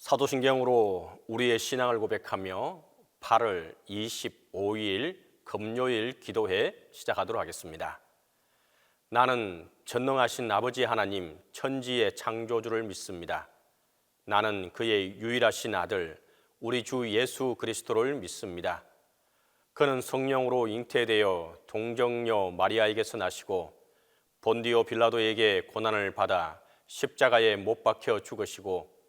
사도신경으로 우리의 신앙을 고백하며 8월 25일 금요일 기도회 시작하도록 하겠습니다. 나는 전능하신 아버지 하나님 천지의 창조주를 믿습니다. 나는 그의 유일하신 아들 우리 주 예수 그리스도를 믿습니다. 그는 성령으로 잉태되어 동정녀 마리아에게서 나시고 본디오 빌라도에게 고난을 받아 십자가에 못 박혀 죽으시고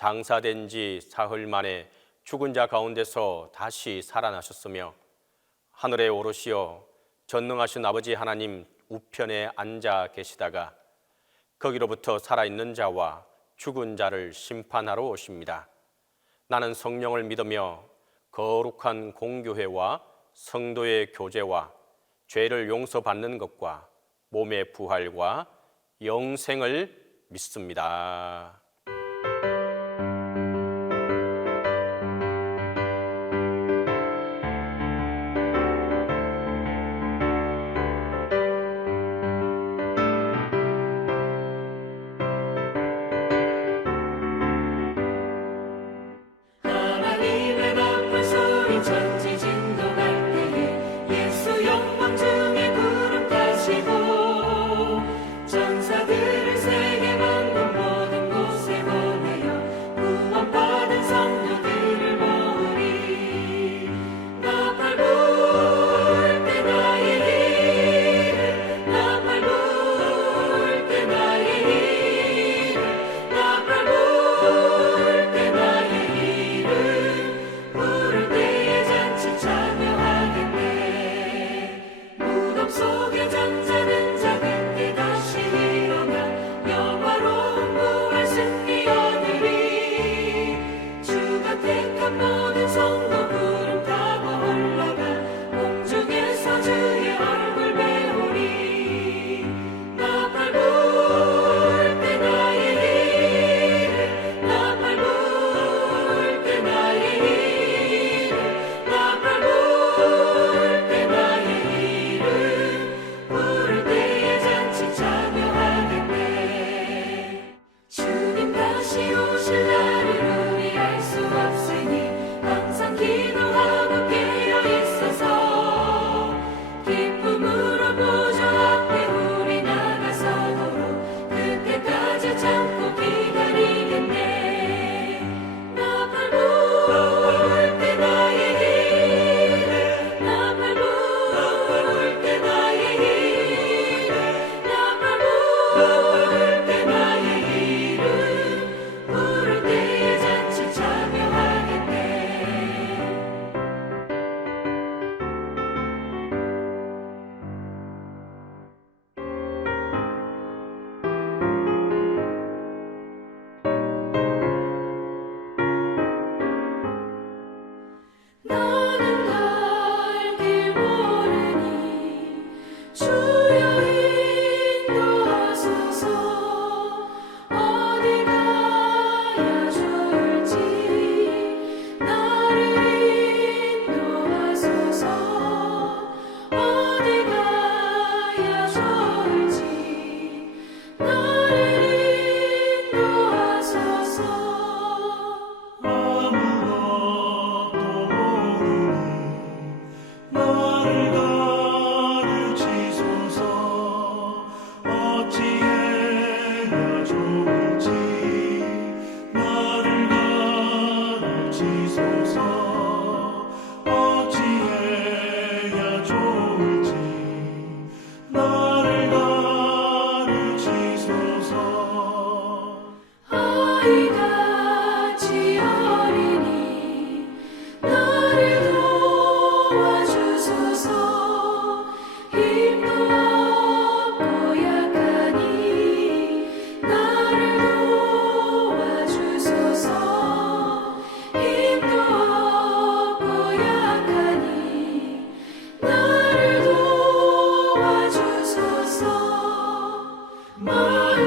장사된 지 사흘 만에 죽은 자 가운데서 다시 살아나셨으며 하늘에 오르시어 전능하신 아버지 하나님 우편에 앉아 계시다가 거기로부터 살아있는 자와 죽은 자를 심판하러 오십니다. 나는 성령을 믿으며 거룩한 공교회와 성도의 교제와 죄를 용서받는 것과 몸의 부활과 영생을 믿습니다.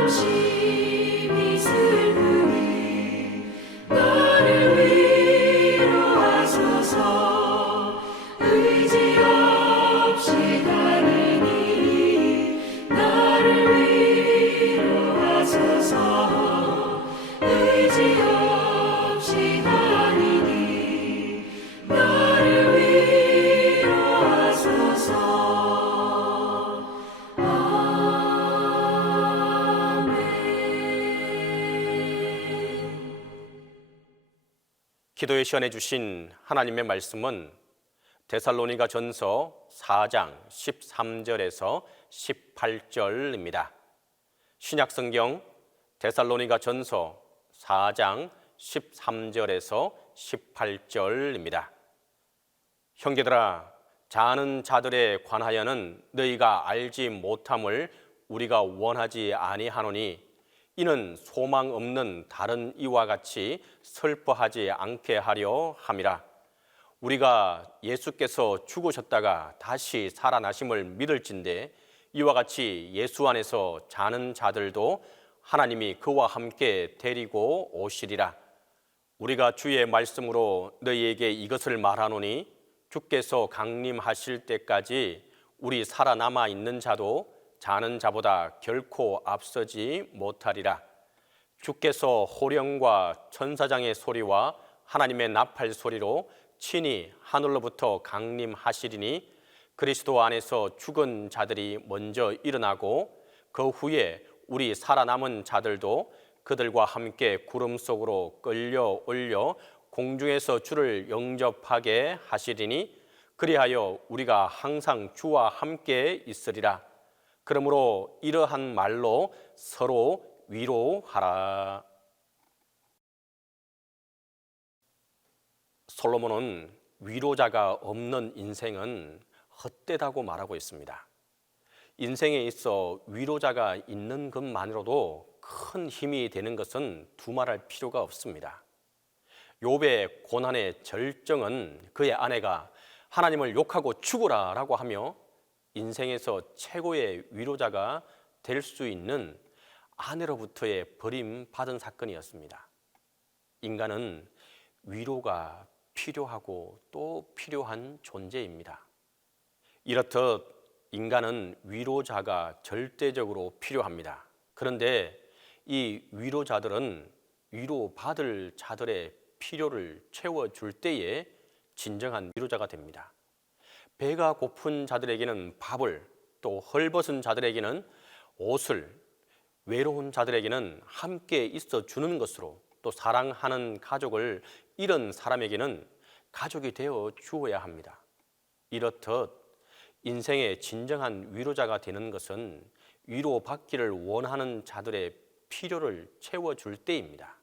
마음심이 슬프니 기도에 시연해 주신 하나님의 말씀은 데살로니가 전서 4장 13절에서 18절입니다. 신약성경 데살로니가 전서 4장 13절에서 18절입니다. 형제들아, 자는 자들에 관하여는 너희가 알지 못함을 우리가 원하지 아니하노니 이는 소망 없는 다른 이와 같이 슬퍼하지 않게 하려 함이라. 우리가 예수께서 죽으셨다가 다시 살아나심을 믿을진대 이와 같이 예수 안에서 자는 자들도 하나님이 그와 함께 데리고 오시리라. 우리가 주의 말씀으로 너희에게 이것을 말하노니 주께서 강림하실 때까지 우리 살아남아 있는 자도 자는 자보다 결코 앞서지 못하리라. 주께서 호령과 천사장의 소리와 하나님의 나팔 소리로 친히 하늘로부터 강림하시리니 그리스도 안에서 죽은 자들이 먼저 일어나고 그 후에 우리 살아남은 자들도 그들과 함께 구름 속으로 끌려 올려 공중에서 주를 영접하게 하시리니 그리하여 우리가 항상 주와 함께 있으리라. 그러므로 이러한 말로 서로 위로하라. 솔로몬은 위로자가 없는 인생은 헛되다고 말하고 있습니다. 인생에 있어 위로자가 있는 것만으로도 큰 힘이 되는 것은 두말할 필요가 없습니다. 욥의 고난의 절정은 그의 아내가 하나님을 욕하고 죽으라 라고 하며 인생에서 최고의 위로자가 될 수 있는 아내로부터의 버림받은 사건이었습니다. 인간은 위로가 필요하고 또 필요한 존재입니다. 이렇듯 인간은 위로자가 절대적으로 필요합니다. 그런데 이 위로자들은 위로받을 자들의 필요를 채워줄 때에 진정한 위로자가 됩니다. 배가 고픈 자들에게는 밥을, 또 헐벗은 자들에게는 옷을, 외로운 자들에게는 함께 있어 주는 것으로, 또 사랑하는 가족을 잃은 사람에게는 가족이 되어 주어야 합니다. 이렇듯 인생의 진정한 위로자가 되는 것은 위로받기를 원하는 자들의 필요를 채워줄 때입니다.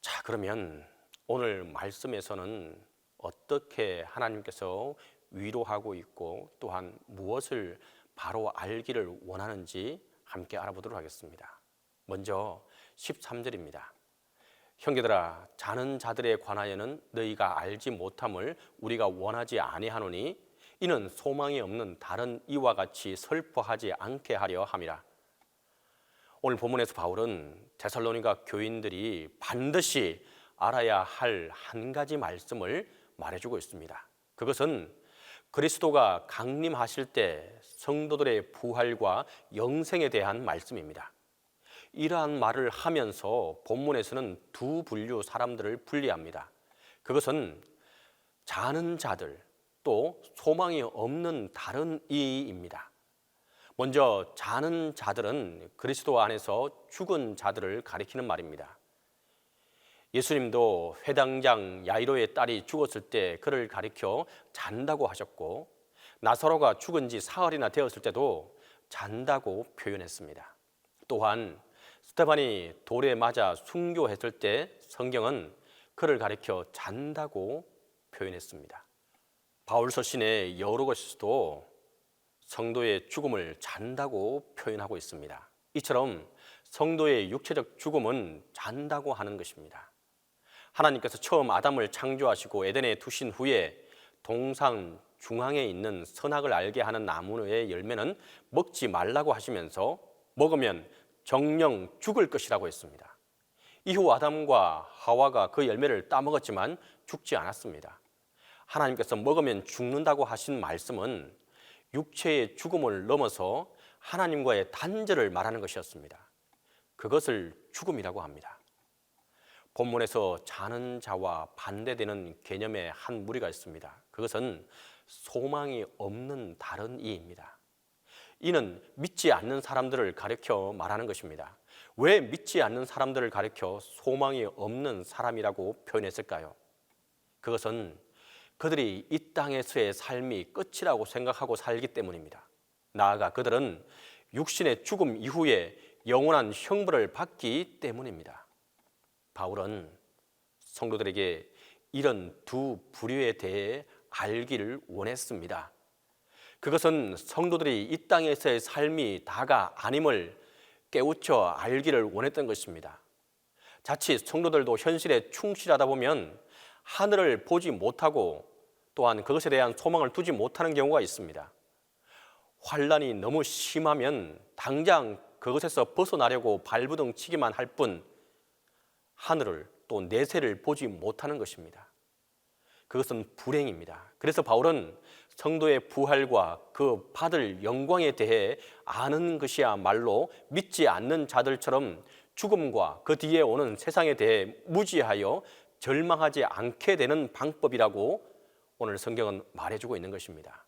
자, 그러면 오늘 말씀에서는 어떻게 하나님께서 위로하고 있고 또한 무엇을 바로 알기를 원하는지 함께 알아보도록 하겠습니다. 먼저 13절입니다. 형제들아, 자는 자들에 관하여는 너희가 알지 못함을 우리가 원하지 아니하노니 이는 소망이 없는 다른 이와 같이 슬퍼하지 않게 하려 함이라. 오늘 본문에서 바울은 데살로니가 교인들이 반드시 알아야 할 한 가지 말씀을 말해주고 있습니다. 그것은 그리스도가 강림하실 때 성도들의 부활과 영생에 대한 말씀입니다. 이러한 말을 하면서 본문에서는 두 분류 사람들을 분리합니다. 그것은 자는 자들, 또 소망이 없는 다른 이입니다. 먼저 자는 자들은 그리스도 안에서 죽은 자들을 가리키는 말입니다. 예수님도 회당장 야이로의 딸이 죽었을 때 그를 가리켜 잔다고 하셨고, 나사로가 죽은 지 사흘이나 되었을 때도 잔다고 표현했습니다. 또한 스테반이 돌에 맞아 순교했을 때 성경은 그를 가리켜 잔다고 표현했습니다. 바울 서신의 여러 곳에서도 성도의 죽음을 잔다고 표현하고 있습니다. 이처럼 성도의 육체적 죽음은 잔다고 하는 것입니다. 하나님께서 처음 아담을 창조하시고 에덴에 두신 후에 동산 중앙에 있는 선악을 알게 하는 나무의 열매는 먹지 말라고 하시면서 먹으면 정령 죽을 것이라고 했습니다. 이후 아담과 하와가 그 열매를 따먹었지만 죽지 않았습니다. 하나님께서 먹으면 죽는다고 하신 말씀은 육체의 죽음을 넘어서 하나님과의 단절을 말하는 것이었습니다. 그것을 죽음이라고 합니다. 본문에서 자는 자와 반대되는 개념의 한 무리가 있습니다. 그것은 소망이 없는 다른 이입니다. 이는 믿지 않는 사람들을 가리켜 말하는 것입니다. 왜 믿지 않는 사람들을 가리켜 소망이 없는 사람이라고 표현했을까요? 그것은 그들이 이 땅에서의 삶이 끝이라고 생각하고 살기 때문입니다. 나아가 그들은 육신의 죽음 이후에 영원한 형벌을 받기 때문입니다. 바울은 성도들에게 이런 두 부류에 대해 알기를 원했습니다. 그것은 성도들이 이 땅에서의 삶이 다가 아님을 깨우쳐 알기를 원했던 것입니다. 자칫 성도들도 현실에 충실하다 보면 하늘을 보지 못하고 또한 그것에 대한 소망을 두지 못하는 경우가 있습니다. 환난이 너무 심하면 당장 그것에서 벗어나려고 발버둥 치기만 할 뿐 하늘을 또 내세를 보지 못하는 것입니다. 그것은 불행입니다. 그래서 바울은 성도의 부활과 그 받을 영광에 대해 아는 것이야말로 믿지 않는 자들처럼 죽음과 그 뒤에 오는 세상에 대해 무지하여 절망하지 않게 되는 방법이라고 오늘 성경은 말해주고 있는 것입니다.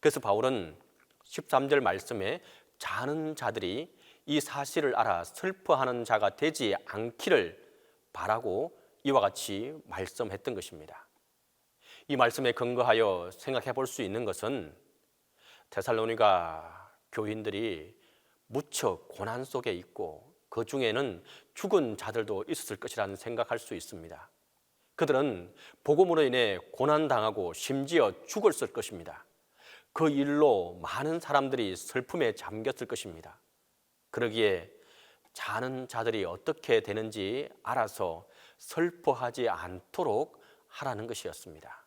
그래서 바울은 13절 말씀에 자는 자들이 이 사실을 알아 슬퍼하는 자가 되지 않기를 바라고 이와 같이 말씀했던 것입니다. 이 말씀에 근거하여 생각해 볼 수 있는 것은 데살로니가 교인들이 무척 고난 속에 있고 그 중에는 죽은 자들도 있었을 것이라는 생각할 수 있습니다. 그들은 복음으로 인해 고난당하고 심지어 죽었을 것입니다. 그 일로 많은 사람들이 슬픔에 잠겼을 것입니다. 그러기에 자는 자들이 어떻게 되는지 알아서 슬퍼하지 않도록 하라는 것이었습니다.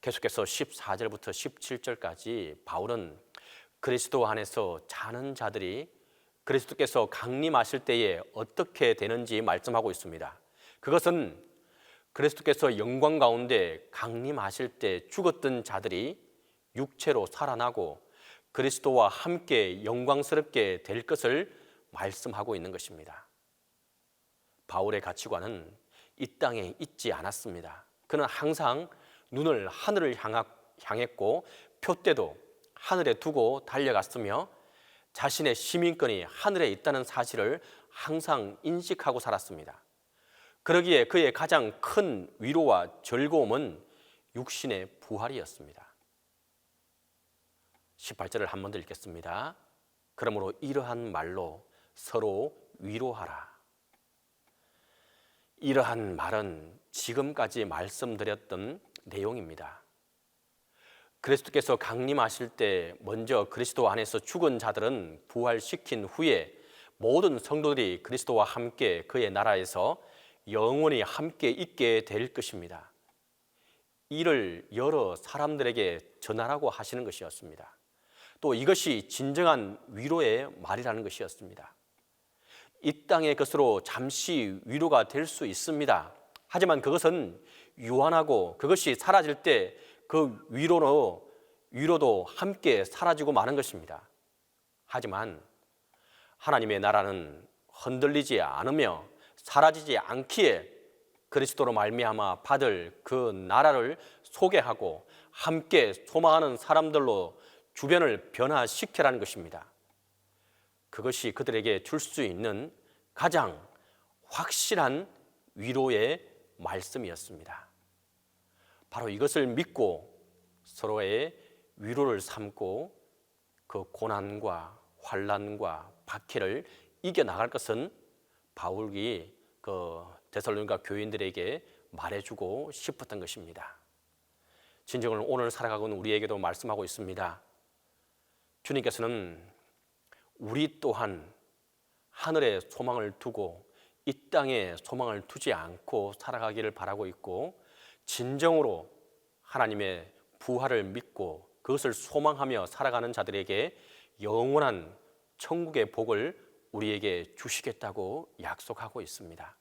계속해서 14절부터 17절까지 바울은 그리스도 안에서 자는 자들이 그리스도께서 강림하실 때에 어떻게 되는지 말씀하고 있습니다. 그것은 그리스도께서 영광 가운데 강림하실 때 죽었던 자들이 육체로 살아나고 그리스도와 함께 영광스럽게 될 것을 말씀하고 있는 것입니다. 바울의 가치관은 이 땅에 있지 않았습니다. 그는 항상 눈을 하늘을 향했고 표대도 하늘에 두고 달려갔으며 자신의 시민권이 하늘에 있다는 사실을 항상 인식하고 살았습니다. 그러기에 그의 가장 큰 위로와 즐거움은 육신의 부활이었습니다. 18절을 한 번 더 읽겠습니다. 그러므로 이러한 말로 서로 위로하라. 이러한 말은 지금까지 말씀드렸던 내용입니다. 그리스도께서 강림하실 때 먼저 그리스도 안에서 죽은 자들은 부활시킨 후에 모든 성도들이 그리스도와 함께 그의 나라에서 영원히 함께 있게 될 것입니다. 이를 여러 사람들에게 전하라고 하시는 것이었습니다. 또 이것이 진정한 위로의 말이라는 것이었습니다. 이 땅의 것으로 잠시 위로가 될 수 있습니다. 하지만 그것은 유한하고 그것이 사라질 때 그 위로도 함께 사라지고 마는 것입니다. 하지만 하나님의 나라는 흔들리지 않으며 사라지지 않기에 그리스도로 말미암아 받을 그 나라를 소개하고 함께 소망하는 사람들로 주변을 변화시키라는 것입니다. 그것이 그들에게 줄 수 있는 가장 확실한 위로의 말씀이었습니다. 바로 이것을 믿고 서로의 위로를 삼고 그 고난과 환난과 박해를 이겨나갈 것은 바울이 그 데살로니가 교인들에게 말해주고 싶었던 것입니다. 진정으로 오늘 살아가고 있는 우리에게도 말씀하고 있습니다. 주님께서는 우리 또한 하늘에 소망을 두고 이 땅에 소망을 두지 않고 살아가기를 바라고 있고 진정으로 하나님의 부활을 믿고 그것을 소망하며 살아가는 자들에게 영원한 천국의 복을 우리에게 주시겠다고 약속하고 있습니다.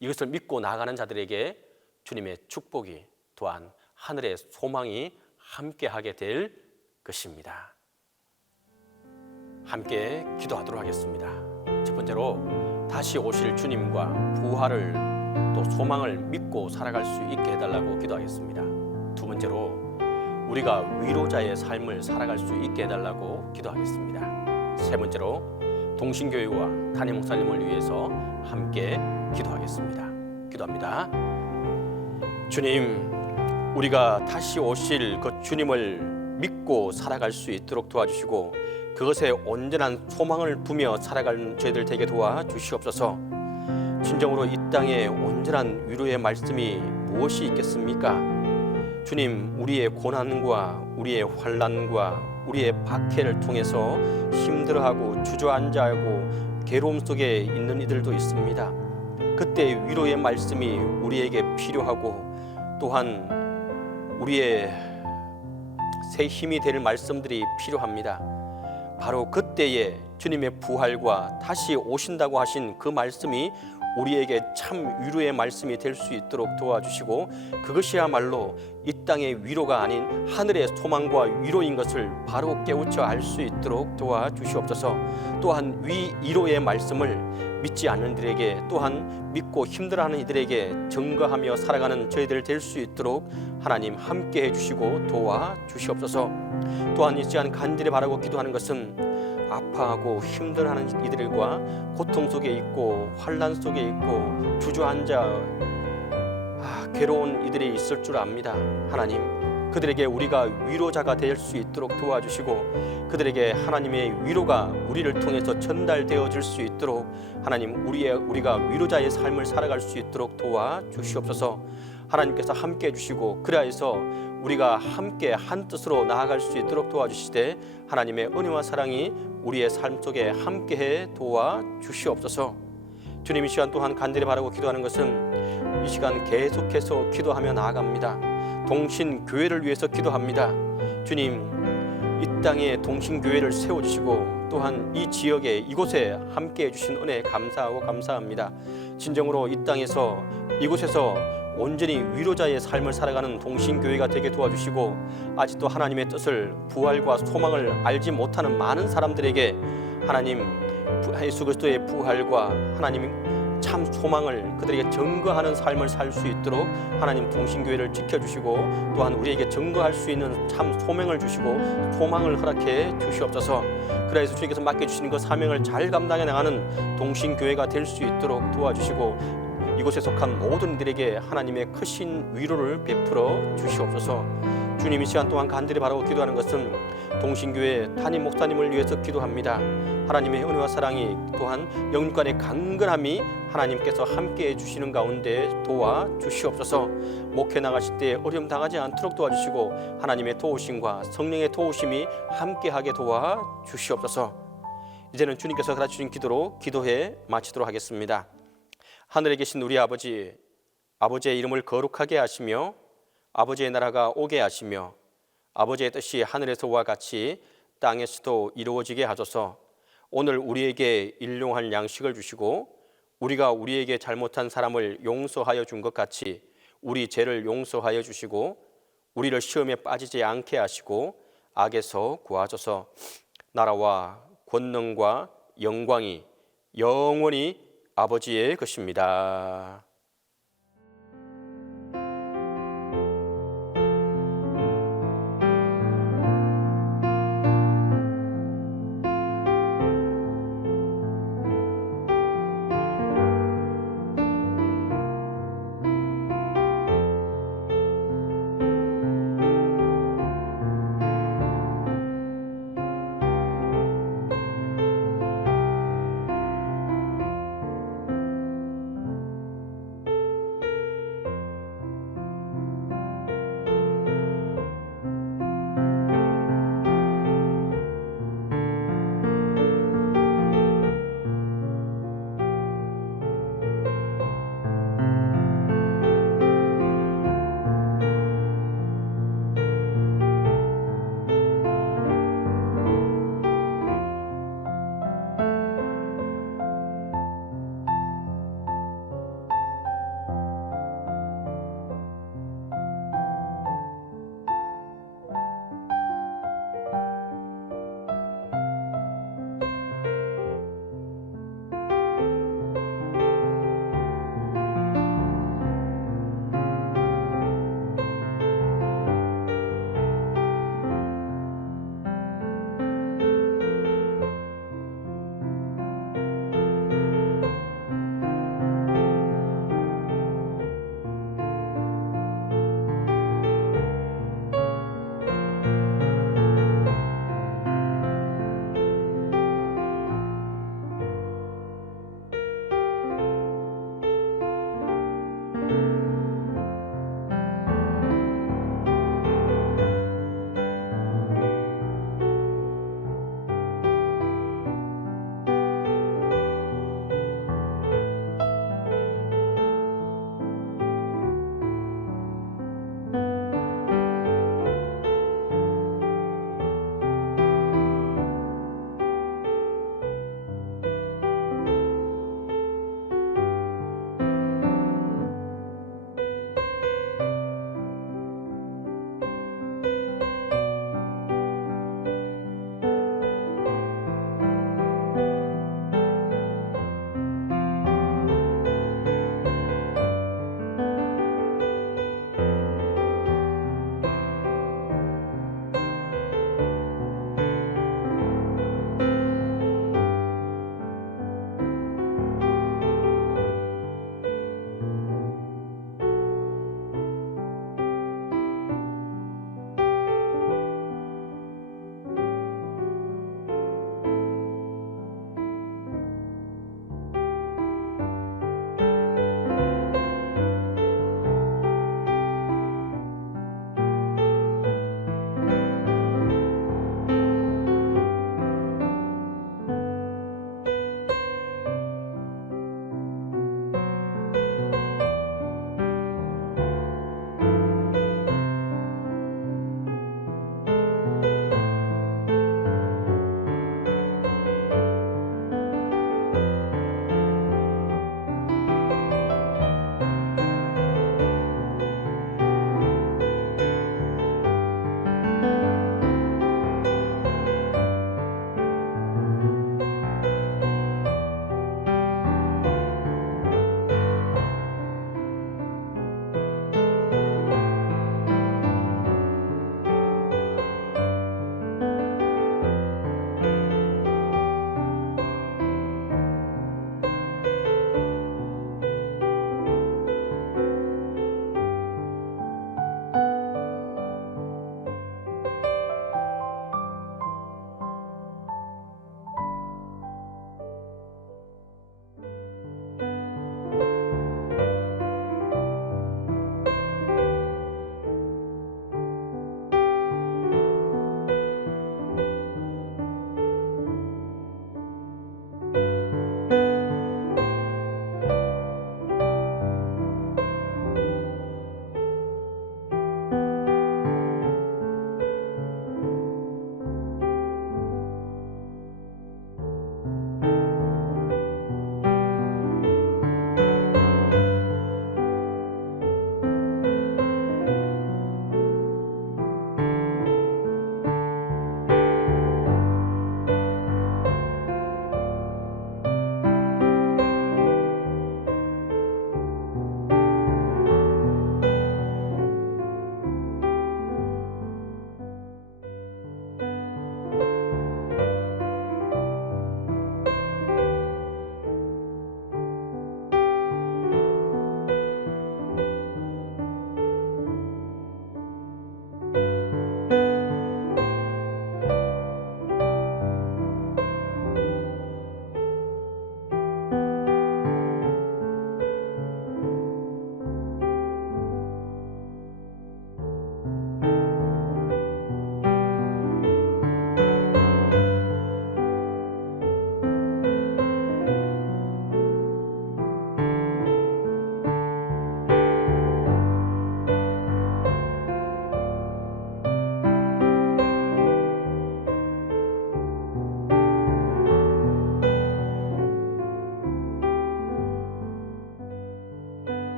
이것을 믿고 나아가는 자들에게 주님의 축복이 또한 하늘의 소망이 함께하게 될 것입니다. 함께 기도하도록 하겠습니다. 첫 번째로 다시 오실 주님과 부활을 또 소망을 믿고 살아갈 수 있게 해달라고 기도하겠습니다. 두 번째로 우리가 위로자의 삶을 살아갈 수 있게 해달라고 기도하겠습니다. 세 번째로 동신교회와 담임 목사님을 위해서 함께 기도하겠습니다. 기도합니다. 주님, 우리가 다시 오실 그 주님을 믿고 살아갈 수 있도록 도와주시고 그것에 온전한 소망을 부며 살아가는 저희들 되게 도와주시옵소서. 진정으로 이 땅에 온전한 위로의 말씀이 무엇이 있겠습니까? 주님, 우리의 고난과 우리의 환난과 우리의 박해를 통해서 힘들어하고 주저앉아하고 괴로움 속에 있는 이들도 있습니다. 그때 위로의 말씀이 우리에게 필요하고 또한 우리의 새 힘이 될 말씀들이 필요합니다. 바로 그때에 주님의 부활과 다시 오신다고 하신 그 말씀이 우리에게 참 위로의 말씀이 될 수 있도록 도와주시고 그것이야말로 이 땅의 위로가 아닌 하늘의 소망과 위로인 것을 바로 깨우쳐 알 수 있도록 도와주시옵소서. 또한 위로의 말씀을 믿지 않는 이들에게 또한 믿고 힘들어하는 이들에게 증거하며 살아가는 저희들 될 수 있도록 하나님 함께해 주시고 도와주시옵소서. 또한 이 시간 간절히 바라고 기도하는 것은 아파하고 힘들어하는 이들과 고통 속에 있고 환난 속에 있고 주저앉아 괴로운 이들이 있을 줄 압니다. 하나님, 그들에게 우리가 위로자가 될 수 있도록 도와주시고 그들에게 하나님의 위로가 우리를 통해서 전달되어질 수 있도록 하나님, 우리가 위로자의 삶을 살아갈 수 있도록 도와주시옵소서. 하나님께서 함께해 주시고 그리하여서 우리가 함께 한 뜻으로 나아갈 수 있도록 도와주시되 하나님의 은혜와 사랑이 우리의 삶 속에 함께해 도와주시옵소서. 주님, 이 시간 또한 간절히 바라고 기도하는 것은 이 시간 계속해서 기도하며 나아갑니다. 동신교회를 위해서 기도합니다. 주님, 이 땅에 동신교회를 세워주시고 또한 이 지역에 이곳에 함께해 주신 은혜에 감사하고 감사합니다. 진정으로 이 땅에서 이곳에서 온전히 위로자의 삶을 살아가는 동신교회가 되게 도와주시고 아직도 하나님의 뜻을 부활과 소망을 알지 못하는 많은 사람들에게 하나님 예수 그리스도의 부활과 하나님 참 소망을 그들에게 증거하는 삶을 살 수 있도록 하나님 동신교회를 지켜주시고 또한 우리에게 증거할 수 있는 참 소명을 주시고 소망을 허락해 주시옵소서. 그래서 주님께서 맡겨주시는 그 사명을 잘 감당해 나가는 동신교회가 될 수 있도록 도와주시고 이곳에 속한 모든 이들에게 하나님의 크신 위로를 베풀어 주시옵소서. 주님, 이 시간 동안 간절히 바라고 기도하는 것은 동신교회 담임 목사님을 위해서 기도합니다. 하나님의 은혜와 사랑이 또한 영육간의 강건함이 하나님께서 함께해 주시는 가운데 도와주시옵소서. 목회 나가실 때 어려움 당하지 않도록 도와주시고 하나님의 도우심과 성령의 도우심이 함께하게 도와주시옵소서. 이제는 주님께서 가르쳐주신 기도로 기도해 마치도록 하겠습니다. 하늘에 계신 우리 아버지, 아버지의 이름을 거룩하게 하시며 아버지의 나라가 오게 하시며 아버지의 뜻이 하늘에서와 같이 땅에서도 이루어지게 하소서. 오늘 우리에게 일용할 양식을 주시고 우리가 우리에게 잘못한 사람을 용서하여 준 것 같이 우리 죄를 용서하여 주시고 우리를 시험에 빠지지 않게 하시고 악에서 구하소서. 나라와 권능과 영광이 영원히 아버지의 것입니다.